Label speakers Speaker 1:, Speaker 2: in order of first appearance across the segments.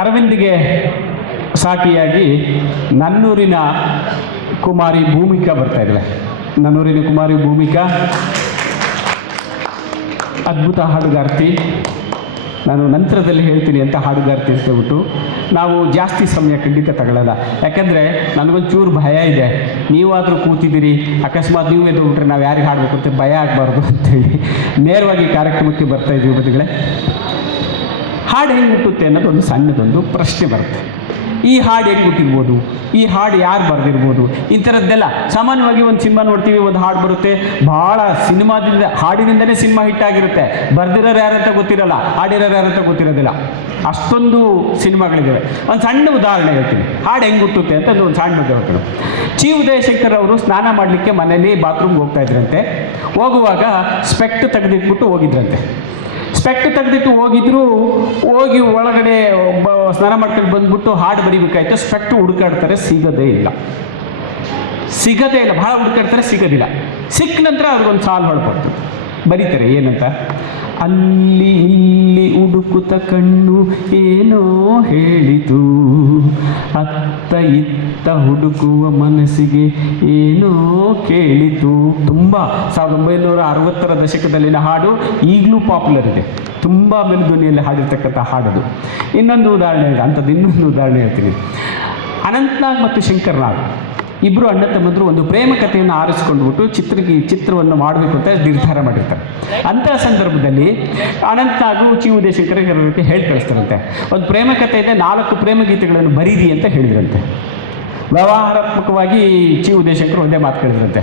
Speaker 1: ಅರವಿಂದ್ಗೆ ಸಾಟಿಯಾಗಿ ನನ್ನೂರಿನ ಕುಮಾರಿ ಭೂಮಿಕಾ ಬರ್ತಾ ಇದ್ದಾಳೆ. ನನ್ನೂರಿನ ಕುಮಾರಿ ಭೂಮಿಕಾ. ಅದ್ಭುತ ಹಾಡುಗಾರ್ತಿ. ನಾನು ನಂತರದಲ್ಲಿ ಹೇಳ್ತೀನಿ ಅಂತ ಹಾಡುಗಾರ್ತಿ ಅಂತ ಹೇಳ್ಬಿಟ್ಟು, ನಾವು ಜಾಸ್ತಿ ಸಮಯ ಖಂಡಿತ ತಗೊಳ್ಳಲ್ಲ. ಯಾಕಂದರೆ ನನಗೊಂಚೂರು ಭಯ ಇದೆ. ನೀವಾದರೂ ಕೂತಿದ್ದೀರಿ, ಅಕಸ್ಮಾತ್ ನೀವು ಎದ್ದು ಬಿಟ್ರೆ ನಾವು ಯಾರಿಗೆ ಹಾಡಬೇಕು ಅಂತ ಭಯ ಆಗಬಾರ್ದು ಅಂತೇಳಿ ನೇರವಾಗಿ ಕಾರ್ಯಕ್ರಮಕ್ಕೆ ಬರ್ತಾ ಇದ್ದೀವಿ ಬದುಗಳೇ ಹಾಡು ಹೇಗೆ ಹುಟ್ಟುತ್ತೆ ಅನ್ನೋದು ಒಂದು ಸಣ್ಣದೊಂದು ಪ್ರಶ್ನೆ ಬರುತ್ತೆ. ಈ ಹಾಡು ಹೇಗೆ ಹುಟ್ಟಿರ್ಬೋದು? ಈ ಹಾಡು ಯಾರು ಬರೆದಿರ್ಬೋದು? ಈ ಥರದ್ದೆಲ್ಲ ಸಾಮಾನ್ಯವಾಗಿ ಒಂದು ಸಿನಿಮಾ ನೋಡ್ತೀವಿ, ಒಂದು ಹಾಡು ಬರುತ್ತೆ. ಭಾಳ ಸಿನಿಮಾದಿಂದ, ಹಾಡಿನಿಂದನೇ ಸಿನಿಮಾ ಹಿಟ್ಟಾಗಿರುತ್ತೆ ಬರ್ದಿರೋರು ಯಾರಂತ ಗೊತ್ತಿರಲ್ಲ, ಹಾಡಿರೋರು ಯಾರಂತ ಗೊತ್ತಿರೋದಿಲ್ಲ. ಅಷ್ಟೊಂದು ಸಿನಿಮಾಗಳಿದ್ದಾವೆ ಒಂದು ಸಣ್ಣ ಉದಾಹರಣೆ ಹೇಳ್ತೀನಿ. ಹಾಡು ಹೆಂಗೆ ಹುಟ್ಟುತ್ತೆ ಅಂತ ಒಂದು ಸಣ್ಣ ಉದಾಹರಣೆ ಚಿ ಉದಯಶಂಕರ್ ಅವರು ಸ್ನಾನ ಮಾಡಲಿಕ್ಕೆ ಮನೆಯಲ್ಲಿ ಬಾತ್ರೂಮ್ಗೆ ಹೋಗ್ತಾ ಇದ್ರಂತೆ. ಹೋಗುವಾಗ ಸ್ಪೆಕ್ಟ್ ತೆಗೆದಿಟ್ಬಿಟ್ಟು ಹೋಗಿದ್ರಂತೆ. ಸ್ಪೆಕ್ಟ್ ತೆಗೆದಿಟ್ಟು ಹೋಗಿದ್ರು, ಹೋಗಿ ಒಳಗಡೆ ಒಬ್ಬ ಸ್ನಾನ ಮಾಡ್ಕೊಂಡು ಬಂದ್ಬಿಟ್ಟು ಹಾಡು ಬರಿಬೇಕಾಯ್ತು. ಸ್ಪೆಕ್ಟ್ ಹುಡುಕಾಡ್ತಾರೆ, ಸಿಗದೇ ಇಲ್ಲ. ಸಿಗದೇ ಇಲ್ಲ. ಭಾಳ ಹುಡುಕಾಡ್ತಾರೆ, ಸಿಗೋದಿಲ್ಲ. ಸಿಕ್ಕ ನಂತರ ಅವ್ರಿಗೊಂದು ಸಾಲ್ವ್ ಮಾಡ್ಕೊಡ್ತಾರೆ ಬರೀತಾರೆ, ಏನಂತ? ಅಲ್ಲಿ ಇಲ್ಲಿ ಹುಡುಕುತ್ತ ಕಣ್ಣು ಏನೋ ಹೇಳಿತು. ಅತ್ತ ಇತ್ತ ಹುಡುಕುವ ಮನಸ್ಸಿಗೆ ಏನೋ ಕೇಳಿತು. ತುಂಬ ಸಾವಿರದ ಒಂಬೈನೂರ ಅರವತ್ತರ ದಶಕದಲ್ಲಿನ ಹಾಡು ಈಗಲೂ ಪಾಪ್ಯುಲರ್ ಇದೆ. ತುಂಬ ಮೆಲುಧ್ವನಿಯಲ್ಲಿ ಹಾಡಿರ್ತಕ್ಕಂಥ ಹಾಡದು. ಇನ್ನೊಂದು ಉದಾಹರಣೆ ಇದೆ ಇನ್ನೊಂದು ಉದಾಹರಣೆ ಹೇಳ್ತೀನಿ. ಅನಂತನಾಗ್ ಮತ್ತು ಶಂಕರ್ನಾಗ್. ಇಬ್ಬರು ಅಣ್ಣ ತಮ್ಮಂದರು ಒಂದು ಪ್ರೇಮ ಕಥೆಯನ್ನು ಆರಿಸ್ಕೊಂಡ್ಬಿಟ್ಟು ಚಿತ್ರಕ್ಕೆ ಚಿತ್ರವನ್ನು ಮಾಡಬೇಕು ಅಂತ ನಿರ್ಧಾರ ಮಾಡಿರ್ತಾರೆ. ಅಂತಹ ಸಂದರ್ಭದಲ್ಲಿ ಅನಂತ್ನಾಗು ಚಿ ಉದಯಶಂಕರಕ್ಕೆ ಹೇಳಿ ಕಳಿಸ್ತಾರಂತೆ. ಒಂದು ಪ್ರೇಮ ಕಥೆ ಇದೆ, ನಾಲ್ಕು ಪ್ರೇಮ ಗೀತೆಗಳನ್ನು ಬರೀರಿ ಅಂತ ಹೇಳಿದ್ರಂತೆ. ವ್ಯವಹಾರಾತ್ಮಕವಾಗಿ ಚಿ ಒಂದೇ ಮಾತು ಕೇಳಿದ್ರಂತೆ.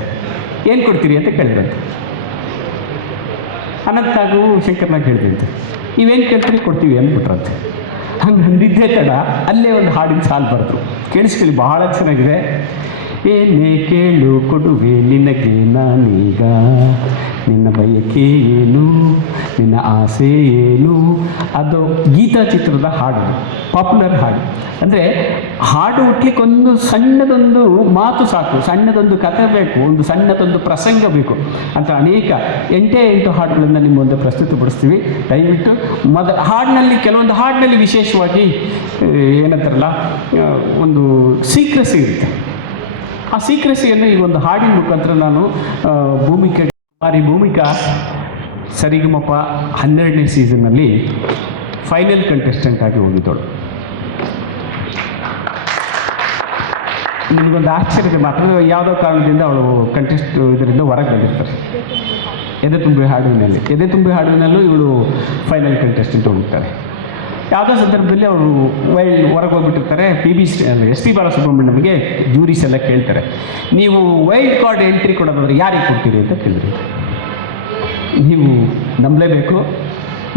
Speaker 1: ಏನು ಕೊಡ್ತೀರಿ ಅಂತ ಕೇಳಿದ್ರಂತೆ. ಅನಂತಾಗು ಶಂಕರ್ನಾಗ ಹೇಳಿದ್ರಂತೆ. ನೀವೇನು ಕೇಳ್ತೀರಿ ಕೊಡ್ತೀವಿ ಅಂದ್ಬಿಟ್ರಂತೆ. ಹಂಗೆ ಅಂದಿದ್ದೇ ತಡ, ಅಲ್ಲೇ ಒಂದು ಹಾಡಿನ ಸಾಲು ಬರೆದ್ರು ಕೇಳಿಸ್ಕೊಳ್ಳಿ, ಬಹಳ ಚೆನ್ನಾಗಿದೆ. ಏನೇ ಕೇಳು ಕೊಡುವೆ, ನಿನಗೆ ನಾನೀಗ. ನಿನ್ನ ಬಯಕೆ ಏನು? ನಿನ್ನ ಆಸೆ ಏನು? ಅದು ಗೀತಾ ಚಿತ್ರದ ಹಾಡು, ಪಾಪ್ಯುಲರ್ ಹಾಡು. ಅಂದರೆ ಹಾಡು ಹುಟ್ಲಿಕ್ಕೆ ಒಂದು ಸಣ್ಣದೊಂದು ಮಾತು ಸಾಕು, ಸಣ್ಣದೊಂದು ಕಥೆ ಬೇಕು, ಒಂದು ಸಣ್ಣದೊಂದು ಪ್ರಸಂಗ ಬೇಕು ಅಂತ ಅನೇಕ ಎಂಟೇ ಎಂಟು ಹಾಡುಗಳನ್ನು ನಿಮ್ಮ ಮುಂದೆ ಪ್ರಸ್ತುತಪಡಿಸ್ತೀವಿ. ದಯವಿಟ್ಟು ಮೊದ ಹಾಡಿನಲ್ಲಿ, ಕೆಲವೊಂದು ಹಾಡಿನಲ್ಲಿ ವಿಶೇಷವಾಗಿ ಏನಂತಾರಲ್ಲ ಒಂದು ಸೀಕ್ರೆಸಿ ಇರುತ್ತೆ. ಆ ಸೀಕ್ರೆಸಿಯನ್ನು ಈ ಒಂದು ಹಾಡಿನ ಮುಖಾಂತರ ನಾನು ಭೂಮಿಕಾ ಕುಮಾರಿ ಭೂಮಿಕಾ ಸರಿಗಮಪ ಹನ್ನೆರಡನೇ ಸೀಸನ್ನಲ್ಲಿ ಫೈನಲ್ ಕಂಟೆಸ್ಟೆಂಟ್ ಆಗಿ ಹೋಗಿದ್ದಳು ನಿಮಗೊಂದು ಆಶ್ಚರ್ಯದ ಮಾತ್ರ. ಯಾವುದೋ ಕಾರಣದಿಂದ ಅವಳು ಕಂಟೆಸ್ಟ್ ಇದರಿಂದ ಹೊರಗೆ ಬಂದಿರ್ತಾರೆ. ಎದೆ ತುಂಬಿ ಹಾಡುವಿನಲ್ಲಿ ಎದೆ ತುಂಬಿ ಹಾಡುವಿನಲ್ಲೂ ಇವಳು ಫೈನಲ್ ಕಂಟೆಸ್ಟೆಂಟ್ ಹೋಗಿರ್ತಾರೆ ಯಾವುದೋ ಸಂದರ್ಭದಲ್ಲಿ ಅವರು ವೈಲ್ಡ್ ಹೊರಗೆ ಹೋಗ್ಬಿಟ್ಟಿರ್ತಾರೆ. ಪಿ ಬಿ ಎಸ್ ಪಿ ಬಾಲಸುಬ್ರಹ್ಮಣ್ಯಮ್ಗೆ ಜೂರೀಸ್ ಎಲ್ಲ ಕೇಳ್ತಾರೆ. ನೀವು ವೈಲ್ಡ್ ಕಾರ್ಡ್ ಎಂಟ್ರಿ ಕೊಡೋದಾದ್ರೆ ಯಾರಿಗೆ ಕೊಡ್ತೀರಿ ಅಂತ ಕೇಳಿದ್ರು. ನೀವು ನಂಬಲೇಬೇಕು.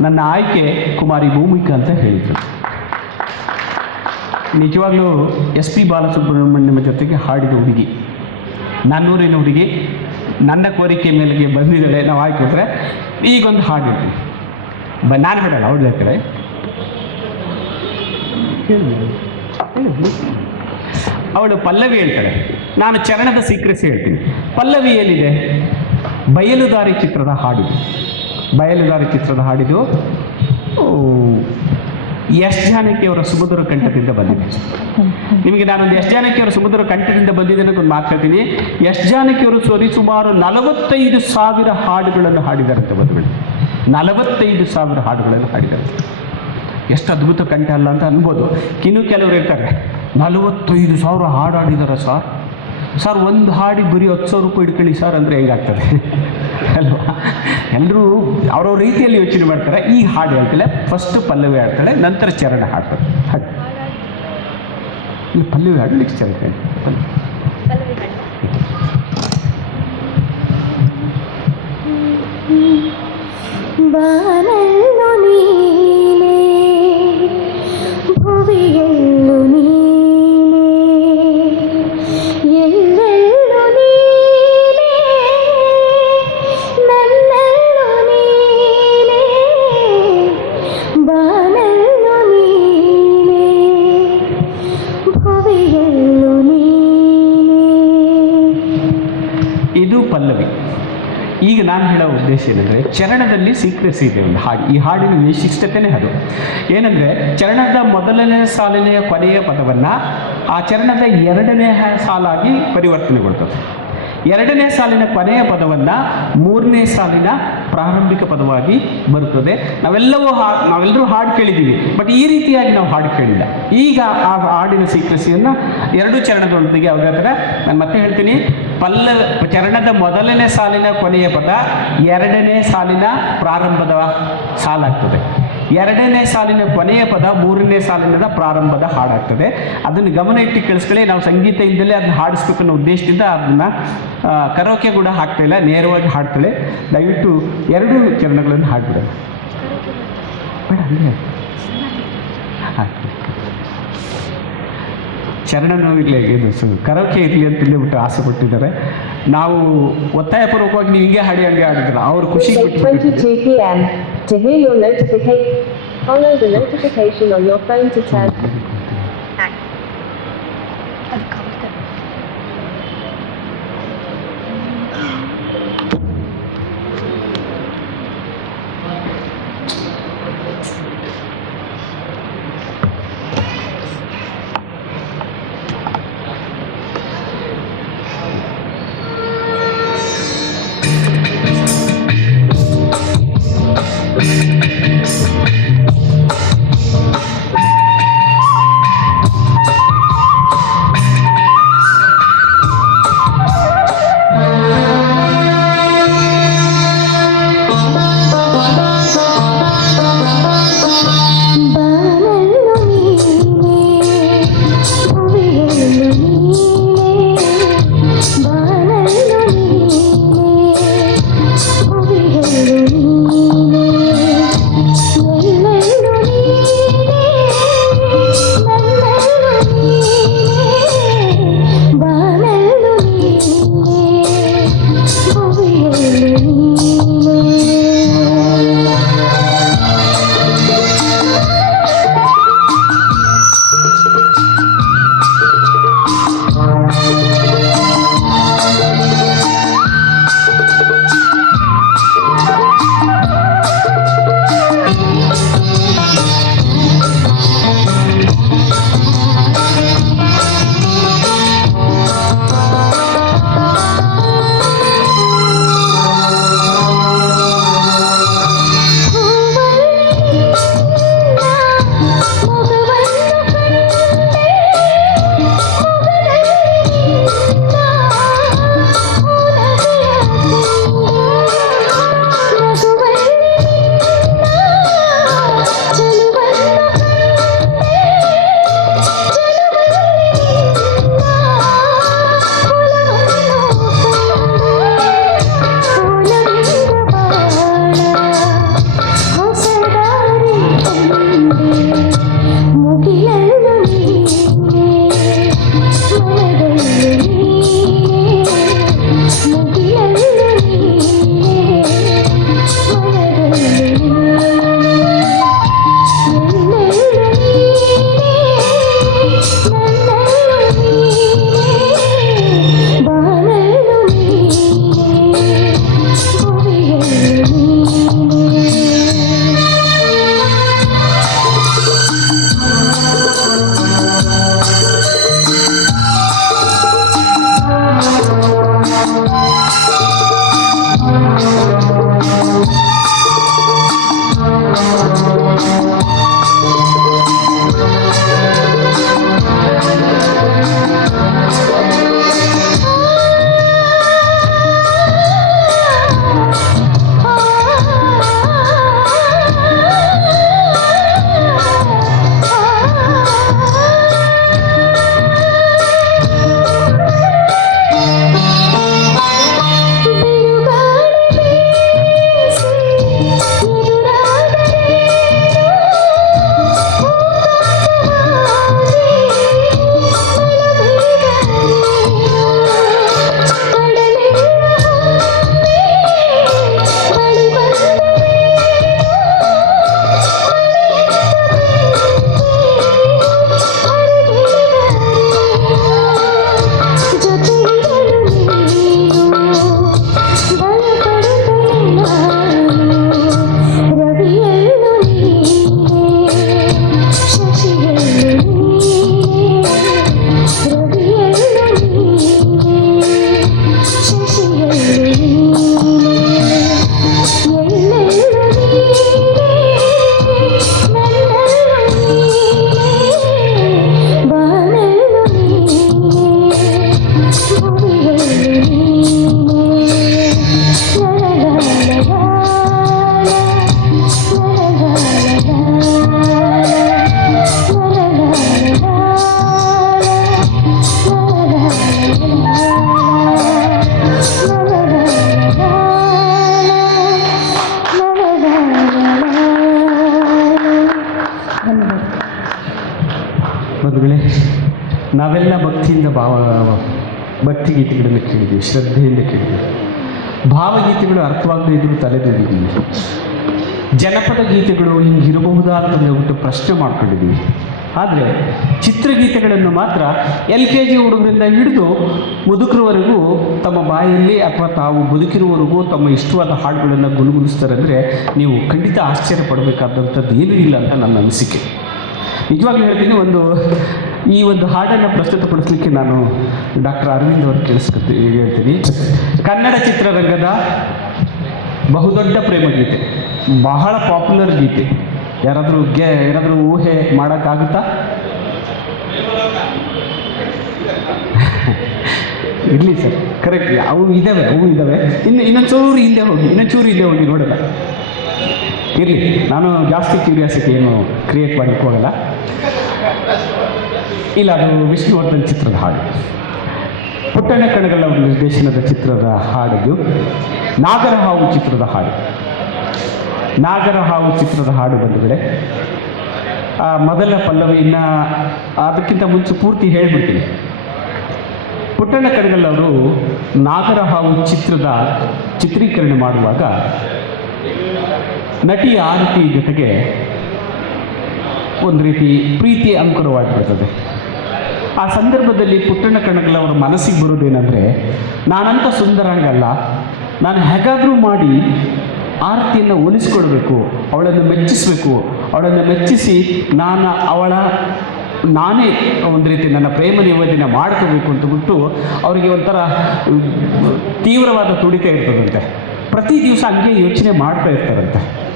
Speaker 1: ನನ್ನ ಆಯ್ಕೆ ಕುಮಾರಿ ಭೂಮಿಕಾ ಅಂತ ಹೇಳಿದರು. ನಿಜವಾಗ್ಲೂ ಎಸ್ ಪಿ ಬಾಲಸುಬ್ರಹ್ಮಣ್ಯಮ ಜೊತೆಗೆ ಹಾಡಿದ ಹುಡುಗಿ. ನನ್ನೂರಿನ ಹುಡುಗಿ. ನನ್ನ ಕೋರಿಕೆ ಮೇಲೆಗೆ ಬಂದಿದ್ದಾಳೆ. ನಾವು ಹಾಕಿದ್ರೆ ಈಗೊಂದು ಹಾಡು ಹೇಳ್ತೀನಿ. ಬ, ನಾನು ಹೇಳಲ್ಲ ಅವಳು ಅವಳು ಪಲ್ಲವಿ ಹೇಳ್ತಾಳೆ. ನಾನು ಚರಣದ ಸೀಕ್ರೆಸಿ ಹೇಳ್ತೀನಿ. ಪಲ್ಲವಿ ಏನಿದೆ ಬಯಲುದಾರಿ ಚಿತ್ರದ ಹಾಡಿದು ಬಯಲುದಾರಿ ಚಿತ್ರದ ಹಾಡಿದು ಯಶ್ ಜಾನಕಿ ಅವರ ಸುಮಧುರ ಕಂಠದಿಂದ ಬಂದಿದೆ. ನಿಮಗೆ ನಾನೊಂದು ಎಸ್ ಜಾನಕಿಯವರ ಸುಮಧುರ ಕಂಠದಿಂದ ಬಂದಿದೆ ಅನ್ನೋದು ಮಾತು ಹೇಳ್ತೀನಿ. ಎಸ್ ಜಾನಕಿಯವರು ಸರಿ ಸುಮಾರು ನಲವತ್ತೈದು ಸಾವಿರ ಹಾಡುಗಳನ್ನು ಹಾಡಿದಾರಂತೆ ಬಂಧುಗಳು ನಲವತ್ತೈದು ಸಾವಿರ ಹಾಡುಗಳನ್ನು ಹಾಡಿದ್ದಾರೆ. ಎಷ್ಟು ಅದ್ಭುತ ಕಂಠ ಅಲ್ಲ ಅಂತ ಅನ್ಬೋದು. ಇನ್ನೂ ಕೆಲವರು ಇರ್ತಾರೆ ನಲವತ್ತೈದು ಸಾವಿರ ಹಾಡು ಸರ್. ಸರ್, ಒಂದು ಹಾಡಿ ಬರೀ ಹತ್ತು ಸಾವಿರ ರೂಪಾಯಿ ಇಟ್ಕೊಳ್ಳಿ ಸರ್ ಅಂದರೆ ಹೆಂಗಾಗ್ತದೆ? ಅಲ್ವಾ? ಎಲ್ಲರೂ ಅವ್ರವ್ರ ರೀತಿಯಲ್ಲಿ ಯೋಚನೆ ಮಾಡ್ತಾರೆ. ಈ ಹಾಡು ಹೇಳ್ತಾಳೆ ಫಸ್ಟ್ ಪಲ್ಲವಿ ಹಾಡ್ತಾಳೆ, ನಂತರ ಚರಣ ಹಾಡ್ತಾರೆ ಹಾಡು ಈ ಪಲ್ಲವಿ ಹಾಡು ನೆಕ್ಸ್ಟ್ ಚರಣ ಹೇಳಿ. ಪಲ್ಲವಿ. ಇದು ಪಲ್ಲವಿ. ಈಗ ನಾನು ಹೇಳೋ ಉದ್ದೇಶ ಏನಂದರೆ, ಚರಣದಲ್ಲಿ ಸೀಕ್ರೆಸಿ ಇದೆ ಒಂದು ಹಾಡು. ಈ ಹಾಡಿನ ವಿಶಿಷ್ಟತೆಯೇ ಅದು. ಏನಂದರೆ, ಚರಣದ ಮೊದಲನೇ ಸಾಲಿನ ಕೊನೆಯ ಪದವನ್ನು ಆ ಚರಣದ ಎರಡನೇ ಸಾಲಾಗಿ ಪರಿವರ್ತನೆಗೊಳ್ತದೆ. ಎರಡನೇ ಸಾಲಿನ ಕೊನೆಯ ಪದವನ್ನು ಮೂರನೇ ಸಾಲಿನ ಪ್ರಾರಂಭಿಕ ಪದವಾಗಿ ಬರುತ್ತದೆ. ನಾವೆಲ್ಲವೂ ಹಾ, ನಾವೆಲ್ಲರೂ ಹಾಡು ಕೇಳಿದ್ದೀವಿ, ಬಟ್ ಈ ರೀತಿಯಾಗಿ ನಾವು ಹಾಡು ಕೇಳಿಲ್ಲ. ಈಗ ಆ ಹಾಡಿನ ಸೀಕ್ರೆಸಿಯನ್ನು ಎರಡು ಚರಣದೊಂದಿಗೆ ಅವಾಗ ನಾನು ಮತ್ತೆ ಹೇಳ್ತೀನಿ. ಪಲ್ಲ, ಚರಣದ ಮೊದಲನೇ ಸಾಲಿನ ಕೊನೆಯ ಪದ ಎರಡನೇ ಸಾಲಿನ ಪ್ರಾರಂಭದ ಸಾಲಾಗ್ತದೆ. ಎರಡನೇ ಸಾಲಿನ ಕೊನೆಯ ಪದ, ಮೂರನೇ ಸಾಲಿನ ಪ್ರಾರಂಭದ ಹಾಡಾಗ್ತದೆ. ಅದನ್ನು ಗಮನ ಇಟ್ಟು ಕೇಳಿಸ್ಕೊಳ್ಳಿ. ನಾವು ಸಂಗೀತ ಇದ್ದಲೇ ಅದನ್ನ ಹಾಡಿಸ್ಬೇಕು ಅನ್ನೋ ಉದ್ದೇಶದಿಂದ ಅದನ್ನ ಕರೋಕೆ ಕೂಡ ಹಾಕ್ತಾ ಇಲ್ಲ. ನೇರವಾಗಿ ಹಾಡ್ತಾಳೆ. ದಯವಿಟ್ಟು ಎರಡು ಚರಣಗಳನ್ನು ಹಾಡ್ಬಿಡೋಣ ಚರಣ ಇರಲಿ ಇದು ಸು ಕರೋಕೆ ಇರಲಿ ಅಂತ ಬಿಟ್ಟು ಆಸೆ ಪಟ್ಟಿದ್ದಾರೆ. ನಾವು ಒತ್ತಾಯಪೂರ್ವಕವಾಗಿ ನೀವು ಹಿಂಗೆ ಹಾಡಿ, ಹಂಗೆ ಹಾಡಿದ್ರು ಅವ್ರ ಖುಷಿ
Speaker 2: follow the notification on your phone to turn.
Speaker 1: ನಾವೆಲ್ಲ ಭಕ್ತಿಯಿಂದ ಭಾವ ಭಕ್ತಿಗೀತೆಗಳನ್ನು ಕೇಳಿದ್ದೀವಿ ಶ್ರದ್ಧೆಯಿಂದ ಕೇಳಿದ್ದೀವಿ ಭಾವಗೀತೆಗಳು ಅರ್ಥವಾಗದೇ ಇದ್ರೂ ತಲೆದಿದ್ದೀವಿ ಜನಪದ ಗೀತೆಗಳು ಹಿಂಗಿರಬಹುದಾ ಅಂತ ಹೇಳ್ಬಿಟ್ಟು ಪ್ರಶ್ನೆ ಮಾಡ್ಕೊಂಡಿದ್ದೀವಿ ಆದರೆ ಚಿತ್ರಗೀತೆಗಳನ್ನು ಮಾತ್ರ ಎಲ್ ಕೆ ಜಿ ಹುಡುಗರಿಂದ ಹಿಡಿದು ಮುದುಕರವರೆಗೂ ತಮ್ಮ ಬಾಯಲ್ಲಿ ಅಥವಾ ತಾವು ಬದುಕಿರುವವರೆಗೂ ತಮ್ಮ ಇಷ್ಟವಾದ ಹಾಡುಗಳನ್ನು ಗುಣಗುಣಿಸ್ತಾರೆ ಅಂದರೆ ನೀವು ಖಂಡಿತ ಆಶ್ಚರ್ಯ ಪಡಬೇಕಾದಂಥದ್ದು ಏನೂ ಇಲ್ಲ ಅಂತ ನನ್ನ ಅನಿಸಿಕೆ. ನಿಜವಾಗ್ಲೂ ಹೇಳ್ತೀನಿ, ಒಂದು ಈ ಒಂದು ಹಾಡನ್ನು ಪ್ರಸ್ತುತಪಡಿಸಲಿಕ್ಕೆ ನಾನು ಡಾಕ್ಟರ್ ಅರವಿಂದ್ ಅವರು ಕೇಳಿಸ್ಕೊತೀನಿ ಹೇಳ್ತೀನಿ. ಕನ್ನಡ ಚಿತ್ರರಂಗದ ಬಹುದೊಡ್ಡ ಪ್ರೇಮ ಗೀತೆ, ಬಹಳ ಪಾಪ್ಯುಲರ್ ಗೀತೆ. ಯಾರಾದರೂ ಗೆ ಏನಾದರೂ ಊಹೆ ಮಾಡೋಕ್ಕಾಗುತ್ತಾ? ಇರಲಿ ಸರ್ ಕರೆಕ್ಟ್ ಅವು ಇದ್ದಾವೆ ಅವು ಇದ್ದಾವೆ ಇನ್ನು ಇನ್ನೊಂದು ಚೂರು ಹಿಂದೆ ಹೋಗಿ ಇನ್ನೊಂದು ಚೂರು ಹಿಂದೆ ಹೋಗಿ ನೋಡೋಣ. ಇರಲಿ, ನಾನು ಜಾಸ್ತಿ ಕ್ಯೂರಿಯಾಸಿಟಿ ಏನು ಕ್ರಿಯೇಟ್ ಮಾಡಲಿಕ್ಕೆ ಹೋಗಲ್ಲ. ಇಲ್ಲ ಅದು ವಿಷ್ಣುವರ್ಧನ್ ಚಿತ್ರದ ಹಾಡು. ಪುಟ್ಟಣ ಕಣಗಳ ನಿರ್ದೇಶನದ ಚಿತ್ರದ ಹಾಡಿದ್ದು ನಾಗರಹಾವು ಚಿತ್ರದ ಹಾಡು. ನಾಗರಹಾವು ಚಿತ್ರದ ಹಾಡು ಬಂದಿದ್ರೆ ಆ, ಮೊದಲ ಪಲ್ಲವಿಯನ್ನ ಅದಕ್ಕಿಂತ ಮುಂಚೆ ಪೂರ್ತಿ ಹೇಳ್ಬಿಡ್ತೀನಿ. ಪುಟ್ಟಣ ಕಣಗಲ್ ಅವರು ನಾಗರಹಾವು ಚಿತ್ರದ ಚಿತ್ರೀಕರಣ ಮಾಡುವಾಗ ನಟಿ ಆರತಿ ಜೊತೆಗೆ ಒಂದು ರೀತಿ ಪ್ರೀತಿ ಅಂಕುರವಾಗಿರ್ತದೆ. ಆ ಸಂದರ್ಭದಲ್ಲಿ ಪುಟ್ಟಣ್ಣ ಕಣಗಲ್ ಅವರ ಮನಸ್ಸಿಗೆ ಬರೋದೇನೆಂದರೆ ನಾನಂತ ಸುಂದರಂಗಲ್ಲ ನಾನು ಹೇಗಾದರೂ ಮಾಡಿ ಆರತಿಯನ್ನು ಒಲಿಸ್ಕೊಳ್ಬೇಕು ಅವಳನ್ನು ಮೆಚ್ಚಿಸಬೇಕು, ಅವಳನ್ನು ಮೆಚ್ಚಿಸಿ ನಾನು ಅವಳ, ನಾನೇ ಒಂದು ರೀತಿ ನನ್ನ ಪ್ರೇಮ ನಿವೇದನೆ ಮಾಡ್ಕೋಬೇಕು ಅಂತ ಬಿಟ್ಟು ಅವರಿಗೆ ಒಂಥರ ತೀವ್ರವಾದ ತುಡಿತ ಇರ್ತದಂತೆ. ಪ್ರತಿ ದಿವಸ ಹಂಗೆ ಯೋಚನೆ ಮಾಡ್ತಾ ಇರ್ತಾರಂತೆ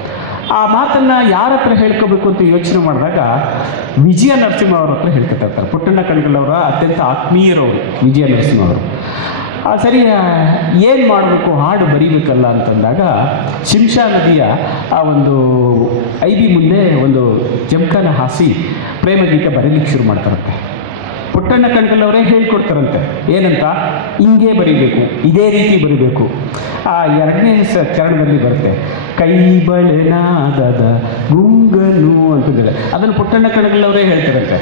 Speaker 1: ಆ ಮಾತನ್ನ ಯಾರ ಹತ್ರ ಹೇಳ್ಕೋಬೇಕು ಅಂತ ಯೋಚನೆ ಮಾಡಿದಾಗ ವಿಜಯ ನರಸಿಂಹ ಅವ್ರ ಹತ್ರ ಹೇಳ್ಕೊತಾ ಇರ್ತಾರೆ ಪುಟ್ಟಣ್ಣ ಕಣ್ಗಳವರ ಅತ್ಯಂತ ಆತ್ಮೀಯರವರು ವಿಜಯ ನರಸಿಂಹ ಅವರು. ಆ, ಸರಿ ಏನು ಮಾಡಬೇಕು ಹಾಡು ಬರೀಬೇಕಲ್ಲ ಅಂತಂದಾಗ ಶಿಂಷಾ ನದಿಯ ಆ ಒಂದು ಐ ಬಿ ಮುಂದೆ ಒಂದು ಜಮಖಾನ ಹಾಸಿ ಪ್ರೇಮಗೀತೆ ಬರೀಲಿಕ್ಕೆ ಶುರು ಮಾಡ್ತಾರಂತೆ. ಪುಟ್ಟಣ್ಣ ಕಣಕಲ್ಲವರೇ ಹೇಳ್ಕೊಡ್ತಾರಂತೆ. ಏನಂತ? ಹಿಂಗೆ ಬರಿಬೇಕು, ಇದೇ ರೀತಿ ಬರಿಬೇಕು. ಆ ಎರಡನೇ ಸ ಚರಣದಲ್ಲಿ ಬರುತ್ತೆ, ಕೈ ಬಳೆನಾದದ ಗುಂಗನು ಅಂತಂದರೆ ಅದನ್ನು ಪುಟ್ಟಣ್ಣ ಕಣಗಲ್ಲವರೇ ಹೇಳ್ತಾರಂತೆ.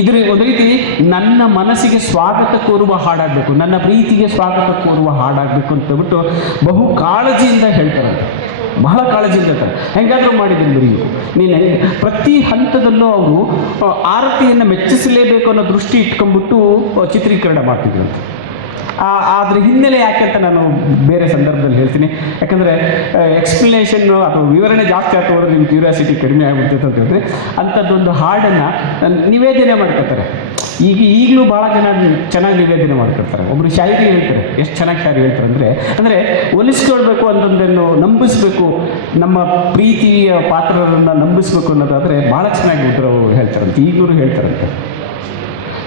Speaker 1: ಇದ್ರ ಒಂದು ರೀತಿ ನನ್ನ ಮನಸ್ಸಿಗೆ ಸ್ವಾಗತ ಕೋರುವ ಹಾಡಾಗಬೇಕು, ನನ್ನ ಪ್ರೀತಿಗೆ ಸ್ವಾಗತ ಕೋರುವ ಹಾಡಾಗಬೇಕು ಅಂತ ಬಿಟ್ಟು ಬಹು ಕಾಳಜಿಯಿಂದ ಹೇಳ್ತಾರಂತೆ. ಬಹಳ ಕಾಳಜಿ ಇರ್ತಾರೆ ಹೆಂಗಾದರೂ ಮಾಡಿದ್ದೀನಿ ಬರೀ ನೀನು ಪ್ರತಿ ಹಂತದಲ್ಲೂ ಅವರು ಆರತಿಯನ್ನು ಮೆಚ್ಚಿಸಲೇಬೇಕು ಅನ್ನೋ ದೃಷ್ಟಿ ಇಟ್ಕೊಂಡ್ಬಿಟ್ಟು ಚಿತ್ರೀಕರಣ ಮಾಡ್ತಿದ್ರಂತೆ ಅದ್ರ ಹಿನ್ನೆಲೆ ಯಾಕೆ ಅಂತ ನಾನು ಬೇರೆ ಸಂದರ್ಭದಲ್ಲಿ ಹೇಳ್ತೀನಿ. ಯಾಕಂದರೆ ಎಕ್ಸ್ಪ್ಲನೇಷನ್ನು ಅಥವಾ ವಿವರಣೆ ಜಾಸ್ತಿ ಆಗ್ತಾ ಹೋದ್ರೆ ನಿಮ್ಮ ಕ್ಯೂರಿಯಾಸಿಟಿ ಕಡಿಮೆ ಆಗುತ್ತೆ ಅಂತ ಹೇಳಿದ್ರೆ ಅಂಥದ್ದೊಂದು ಹಾಡನ್ನು ನಿವೇದನೆ ಮಾಡ್ಕೊತಾರೆ. ಈಗ ಈಗಲೂ ಭಾಳ ಜನ ಚೆನ್ನಾಗಿ ನಿವೇದನೆ ಮಾಡ್ಕೊಳ್ತಾರೆ ಒಬ್ಬರು ಶಾಯರಿ ಹೇಳ್ತಾರೆ, ಎಷ್ಟು ಚೆನ್ನಾಗಿ ಶಾಯರಿ ಹೇಳ್ತಾರೆ ಅಂದರೆ ಅಂದರೆ ಒಲಿಸ್ಕೊಳ್ಬೇಕು ಅಂತಂದನ್ನು ನಂಬಿಸ್ಬೇಕು, ನಮ್ಮ ಪ್ರೀತಿಯ ಪಾತ್ರರನ್ನು ನಂಬಿಸ್ಬೇಕು ಅನ್ನೋದಾದರೆ ಭಾಳ ಚೆನ್ನಾಗಿ ಉತ್ತರ ಹೇಳ್ತಾರಂತೆ, ಈಗಲೂ ಹೇಳ್ತಾರಂತೆ.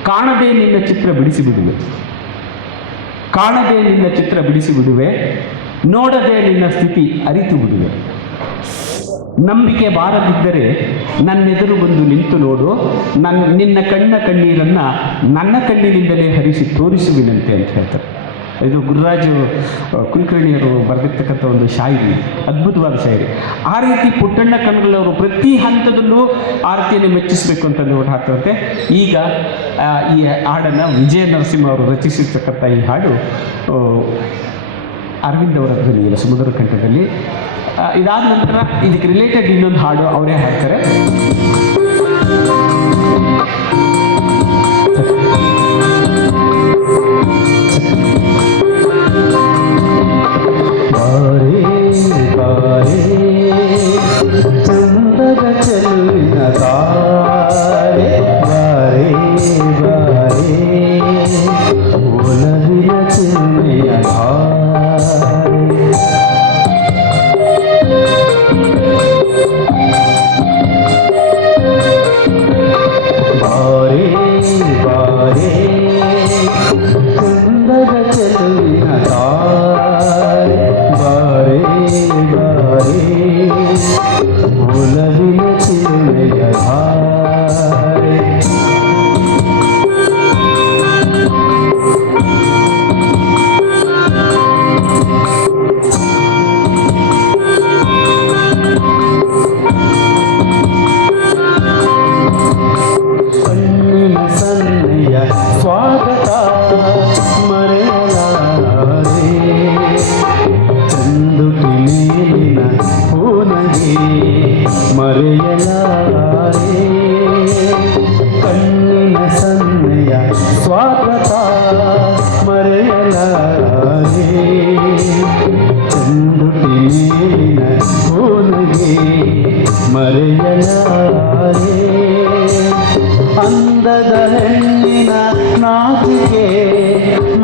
Speaker 1: ಕಾಣದೇ ನಿನ್ನ ಚಿತ್ರ ಬಿಡಿಸಿ ಕಾಣದೆ ನಿನ್ನ ಚಿತ್ರ ಬಿಡಿಸಿ ಬಿಡುವೆ ನೋಡದೆ ನಿನ್ನ ಸ್ಥಿತಿ ಅರಿತು ಬಿಡುವೆ ನಂಬಿಕೆ ಬಾರದಿದ್ದರೆ ನನ್ನೆದುರು ಬಂದು ನಿಂತು ನೋಡು ನನ್ನ ನಿನ್ನ ಕಣ್ಣ ಕಣ್ಣೀರನ್ನು ನನ್ನ ಕಣ್ಣಿನಿಂದಲೇ ಹರಿಸಿ ತೋರಿಸುವಿನಂತೆ ಅಂತ ಹೇಳ್ತಾರೆ. ಇದು ಗುರುರಾಜು ಕುಲಕರ್ಣಿಯವರು ಬರೆದಿರ್ತಕ್ಕಂಥ ಒಂದು ಶಾಯಿರಿ, ಅದ್ಭುತವಾದ ಶಾಯಿರಿ. ಆ ರೀತಿ ಪುಟ್ಟಣ್ಣ ಕಣಗಳವರು ಪ್ರತಿ ಹಂತದಲ್ಲೂ ಆರತಿಯನ್ನು ಮೆಚ್ಚಿಸಬೇಕು ಅಂತ ನೋಡಿ ಹಾಕ್ತಂತೆ. ಈಗ ಈ ಹಾಡನ್ನು ವಿಜಯ ನರಸಿಂಹ ಅವರು ರಚಿಸಿರ್ತಕ್ಕಂಥ ಈ ಹಾಡು ಅರವಿಂದ್ ಅವರ ಧ್ವನಿಯಲ್ಲಿ ಸಮುದ್ರ ಕಂಠದಲ್ಲಿ. ಇದಾದ ನಂತರ ಇದಕ್ಕೆ ರಿಲೇಟೆಡ್ ಇನ್ನೊಂದು ಹಾಡು ಅವರೇ ಹಾಡ್ತಾರೆ.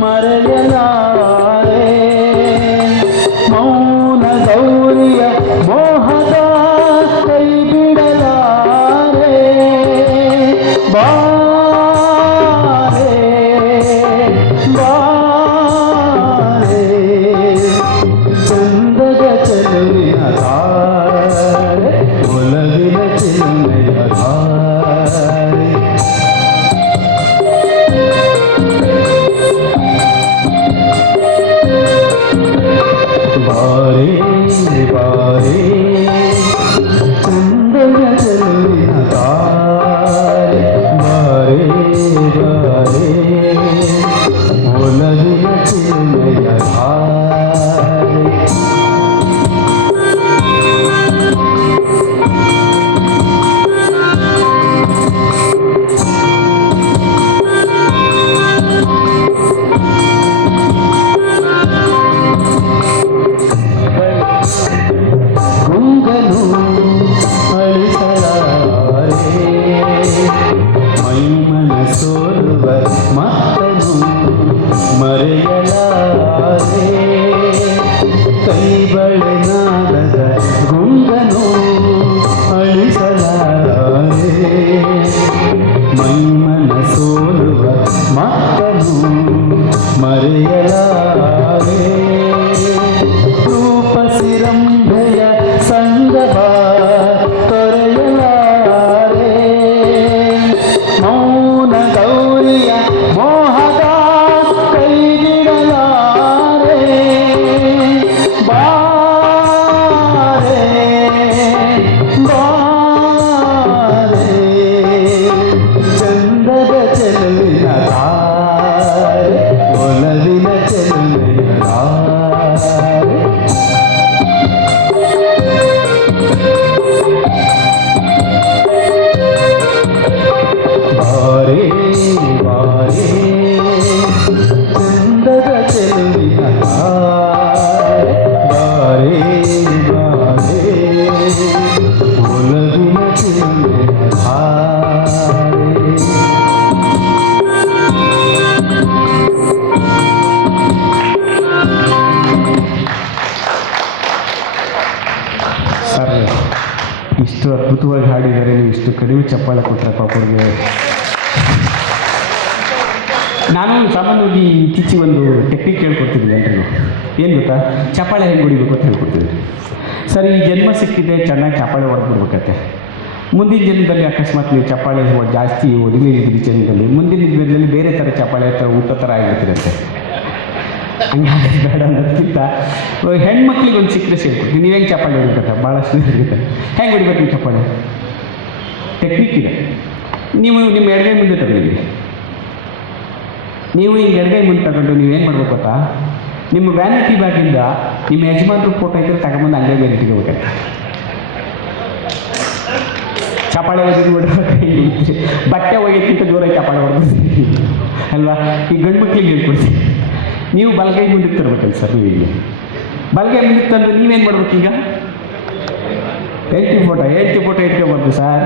Speaker 1: ಮರೆಯಲಾರೆ
Speaker 3: ಗೊತ್ತಾ ಚಪ್ಪಾಳೆ ಹೆಂಗೆ ಹೊಡಿಬೇಕು ಅಂತ ಹೇಳ್ಕೊಡ್ತೀವಿ ಸರ್, ಈ ಜನ್ಮ ಸಿಕ್ಕಿದೆ ಚೆನ್ನಾಗಿ ಚಪ್ಪಾಳೆ ಹೊಡೆದ್ಬಿಡ್ಬೇಕತ್ತೆ ಮುಂದಿನ ಜನ್ಮದಲ್ಲಿ ಅಕಸ್ಮಾತ್ ನೀವು ಚಪ್ಪಾಳೆ ಜಾಸ್ತಿ ಹೊಡಿಲೇ ಇದ್ರಿ ಜನ್ಮದಲ್ಲಿ. ಮುಂದಿನ ಜನ್ಮದಲ್ಲಿ ಬೇರೆ ಥರ ಚಪ್ಪಾಳೆ ಥರ ಊಟ ಥರ ಆಗಿರ್ತೀರಂತೆ ಹಂಗಾಗಿ ಬೇಡ ಅನ್ನೋದಕ್ಕಿಂತ ಹೆಣ್ಮಕ್ಳಿಗೆ ಒಂದು ಸಿಕ್ಕರೆ ಸೇರ್ಕೊಡ್ತೀವಿ ನೀವು ಹೆಂಗೆ ಚಪ್ಪಾಳೆ ಹೊಡಿಬೇಕಂತ? ಭಾಳಷ್ಟು ಇರುತ್ತೆ ಹೆಂಗೆ ಹೊಡಿಬೇಕು ನೀವು ಚಪ್ಪಾಳೆ? ಟೆಕ್ನಿಕ್ ಇದೆ. ನೀವು ನಿಮ್ಮ ಎರಡನೇ ಮುಂದೆ ತಗೊಂಡಿದ್ದೀರಿ. ನೀವು ಹಿಂಗೆ ಎರಡನೇ ಮುಂದೆ ತಗೊಂಡು ನೀವು ಏನು ಮಾಡ್ಬೇಕು ನಿಮ್ಮ ವ್ಯಾನಿಟಿ ಬ್ಯಾಗಿಂದ ನಿಮ್ಮ ಯಜಮಾನ್ರು ಫೋಟೋ ಇದ್ರೆ ತಗೊಂಬಂದು ಹಂಗೆ ಬೇರೆ ಹೋಗ್ಬೇಕಂತ ಚಪಾಳೆ ಹೊಡೆದು ಬಟ್ಟೆ ಒಗೆದ್ಕಿಂತ ಜೋರಾಗಿ ಚಪಾಳೆ ಹೊಡೆದು ಅಲ್ವಾ? ಈ ಗಂಡು ಮಕ್ಕಳಿಗೆ ಹೇಳ್ಕೊಡ್ಸಿ. ನೀವು ಬಲಗೈ ಮುಂದಕ್ಕೆ ತರ್ಬೇಕಲ್ಲ ಸರ್ ನೀವು ಇಲ್ಲಿ. ಬಲಗೈ ಮುಂದಕ್ಕೆ ತಂದು ನೀವೇನು ಮಾಡ್ಬೇಕು ಈಗ? ಹೇಳ್ತಿ ಫೋಟೋ ಹೇಳ್ತಿ ಫೋಟೋ ಇಟ್ಕೋಬಾರ್ದು ಸರ್.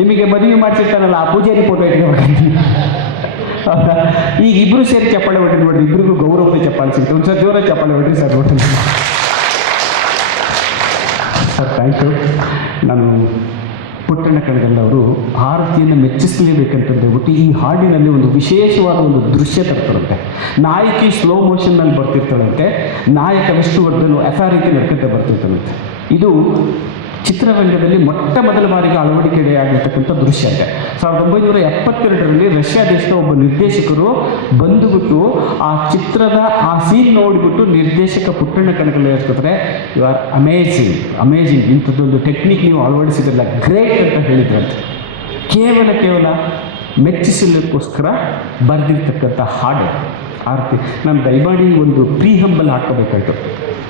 Speaker 3: ನಿಮಗೆ ಮದುವೆ ಮಾಡಿಸಿರ್ತಾರಲ್ಲ, ಆ ಪೂಜಾರಿ ಫೋಟೋ ಇಟ್ಕೋಬೇಕು ಈಗ ಇಬ್ರು ಸೇರಿ ಚಪ್ಪಾಳೆ ಹೊಡ್ರಿ ನೋಡ್ರಿ ಇಬ್ಬರಿಗೂ ಗೌರವ ಚಪ್ಪಾಳೆ ಸಿಗುತ್ತೆ. ಒಂದ್ಸರಿ ಸರ್ ಜೋರಾಗಿ ಚಪ್ಪಾಳೆ ಹೊಡ್ರಿ ಸರ್ ನೋಡ್ರಿ ಸರ್ ಥ್ಯಾಂಕ್ ನಾನು ಪುಟ್ಟಣ್ಣ ಕಣಗಲ್ಲವರು ಆರತಿಯನ್ನು ಮೆಚ್ಚಿಸಲೇಬೇಕಂತ ಹೇಳ್ಬಿಟ್ಟು ಈ ಹಾಡಿನಲ್ಲಿ ಒಂದು ವಿಶೇಷವಾದ ಒಂದು ದೃಶ್ಯ ತರ್ತಾರಂತೆ. ನಾಯಕಿ ಸ್ಲೋ ಮೋಷನ್ನಲ್ಲಿ ಬರ್ತಿರ್ತಾಳಂತೆ. ನಾಯಕ ವಿಷ್ಣುವರ್ಧನ್ ಅಥಾರಿಟಿ ನಡ್ಕೊಂತ ಬರ್ತಿರ್ತಾನಂತೆ. ಇದು ಚಿತ್ರರಂಗದಲ್ಲಿ ಮೊಟ್ಟ ಮೊದಲ ಬಾರಿಗೆ ಅಳವಡಿಕೆಯಾಗಿರ್ತಕ್ಕಂಥ ದೃಶ್ಯ ಇದೆ. ಸಾವಿರದ ಒಂಬೈನೂರ ಎಪ್ಪತ್ತೆರಡರಲ್ಲಿ ರಷ್ಯಾ ದೇಶದ ಒಬ್ಬ ನಿರ್ದೇಶಕರು ಬಂದುಬಿಟ್ಟು ಆ ಚಿತ್ರದ, ಆ ಸೀನ್ ನೋಡಿಬಿಟ್ಟು ನಿರ್ದೇಶಕ ಪುಟ್ಟಣ್ಣ ಕಣಕಲ್ಲಿ ಹೇಳ್ತಾರೆ ಯು ಆರ್ ಅಮೇಝಿಂಗ್ ಅಮೇಝಿಂಗ್ ಇಂಥದ್ದೊಂದು ಟೆಕ್ನಿಕ್ ನೀವು ಅಳವಡಿಸಿದ್ರಲ್ಲ ಗ್ರೇಟ್ ಅಂತ ಹೇಳಿದ್ರಂತೆ. ಕೇವಲ ಕೇವಲ ಮೆಚ್ಚಿಸಲಿಕ್ಕೋಸ್ಕರ ಬರೆದಿರ್ತಕ್ಕಂಥ ಹಾಡು. ಆರತಿ, ನಾನು ದಯಮಾಡಿ ಒಂದು ಪ್ರೀ ಹಂಬಲ್ ಹಾಕ್ಕೋಬೇಕಾಯ್ತು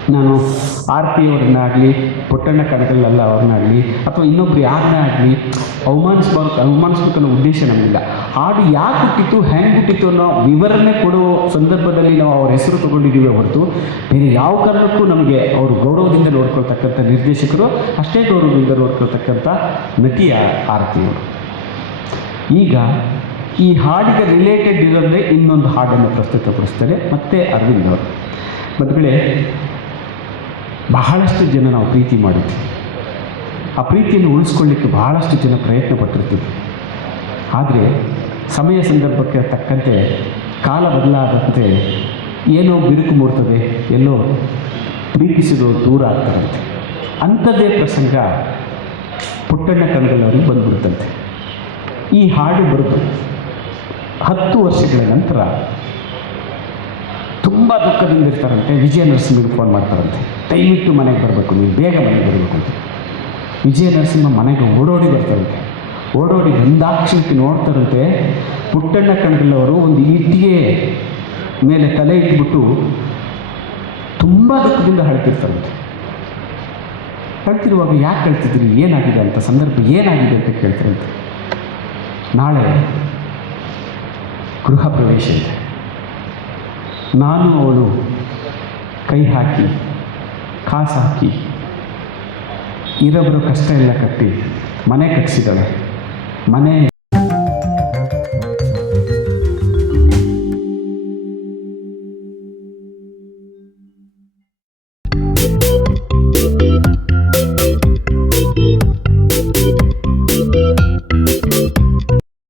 Speaker 1: ನಾನು ಆರ್ ಪಿ ಅವ್ರನ್ನಾಗಲಿ, ಪುಟ್ಟಣ್ಣ ಕಡಗಲ್ಲ ಅವ್ರನ್ನಾಗಲಿ, ಅಥವಾ ಇನ್ನೊಬ್ರು ಯಾರನ್ನೇ ಆಗಲಿ, ಅವಮಾನಿಸ್ಬಾರ್ದು, ಅವಮಾನಿಸ್ಬೇಕು ಅನ್ನೋ ಉದ್ದೇಶ ನಮಗಿಲ್ಲ. ಹಾಡು ಯಾಕೆ ಹುಟ್ಟಿತ್ತು, ಹೆಂಗೆ ಹುಟ್ಟಿತ್ತು ಅನ್ನೋ ವಿವರಣೆ ಕೊಡುವ ಸಂದರ್ಭದಲ್ಲಿ ನಾವು ಅವ್ರ ಹೆಸರು ತೊಗೊಂಡಿದ್ದೀವಿ ಹೊರತು, ಬೇರೆ ಯಾವ ಕಾರಣಕ್ಕೂ ನಮಗೆ ಅವರು ಗೌರವದಿಂದ ನೋಡ್ಕೊಳ್ತಕ್ಕಂಥ ನಿರ್ದೇಶಕರು ಅಷ್ಟೇ ಗೌರವದಿಂದ ನೋಡ್ಕೊಳ್ತಕ್ಕಂಥ ನಟಿಯ ಆರತಿ ಅವರು. ಈಗ ಈ ಹಾಡಿಗೆ ರಿಲೇಟೆಡ್ ಇರೋದೇ ಇನ್ನೊಂದು ಹಾಡನ್ನು ಪ್ರಸ್ತುತಪಡಿಸ್ತಾರೆ ಮತ್ತೆ ಅರವಿಂದ್ ಅವರು. ಬಂಧುಗಳೇ ಬಹಳಷ್ಟು ಜನ ನಾವು ಪ್ರೀತಿ ಮಾಡಿದ್ವಿ. ಆ ಪ್ರೀತಿಯನ್ನು ಉಳಿಸ್ಕೊಳ್ಳಿಕ್ಕೆ ಬಹಳಷ್ಟು ಜನ ಪ್ರಯತ್ನ ಪಟ್ಟಿರ್ತೀವಿ. ಆದರೆ ಸಮಯ ಸಂದರ್ಭಕ್ಕೆ ತಕ್ಕಂತೆ ಕಾಲ ಬದಲಾದಂತೆ ಏನೋ ಬಿರುಕು ಮೂಡ್ತದೆ, ಎಲ್ಲೋ ಪ್ರೀತಿಸಿದವರು ದೂರ ಆಗ್ತಾರಂತೆ ಅಂಥದ್ದೇ ಪ್ರಸಂಗ ಪುಟ್ಟಣ್ಣ ಕಣಗಲವರಿಗೆ ಬಂದ್ಬಿಡ್ತಂತೆ ಈ ಹಾಡು ಬರೆದು ಹತ್ತು ವರ್ಷಗಳ ನಂತರ ತುಂಬ ದುಃಖದಿಂದ ಇರ್ತಾರಂತೆ. ವಿಜಯ ನರಸಿಂಹಗೆ ಫೋನ್ ಮಾಡ್ತಾರಂತೆ. ದಯವಿಟ್ಟು ಮನೆಗೆ ಬರಬೇಕು, ನೀವು ಬೇಗ ಮನೆಗೆ ಬರಬೇಕಂತ ವಿಜಯ ನರಸಿಂಹ ಮನೆಗೆ ಓಡೋಡಿ ಬರ್ತಾರಂತೆ. ಓಡೋಡಿ ಹಿಂದಾಕ್ಷಕ್ಕೆ ನೋಡ್ತಾರಂತೆ. ಪುಟ್ಟಣ್ಣ ಕಣಗಲ್ಲವರು ಒಂದು ಇಟ್ಟಿಗೆ ಮೇಲೆ ತಲೆ ಇಟ್ಬಿಟ್ಟು ತುಂಬ ದುಃಖದಿಂದ ಅಳ್ತಿರ್ತಾರಂತೆ ಅಳ್ತಿರುವಾಗ ಯಾಕೆ ಅಳ್ತಿದ್ರಿ ಏನಾಗಿದೆ ಅಂತ, ಸಂದರ್ಭ ಏನಾಗಿದೆ ಅಂತ ಕೇಳ್ತಾರಂತೆ. ನಾಳೆ ಗೃಹ ಪ್ರವೇಶ ಇದೆ. ನಾನು ಅವಳು ಕೈ ಹಾಕಿ ಕಾಸು ಹಾಕಿ. ಇರೋಬ್ರು ಕಷ್ಟ ಎಲ್ಲ ಕಟ್ಟಿ ಮನೆ ಕಟ್ಟಿಸಿದ್ದಾಳೆ ಮನೆ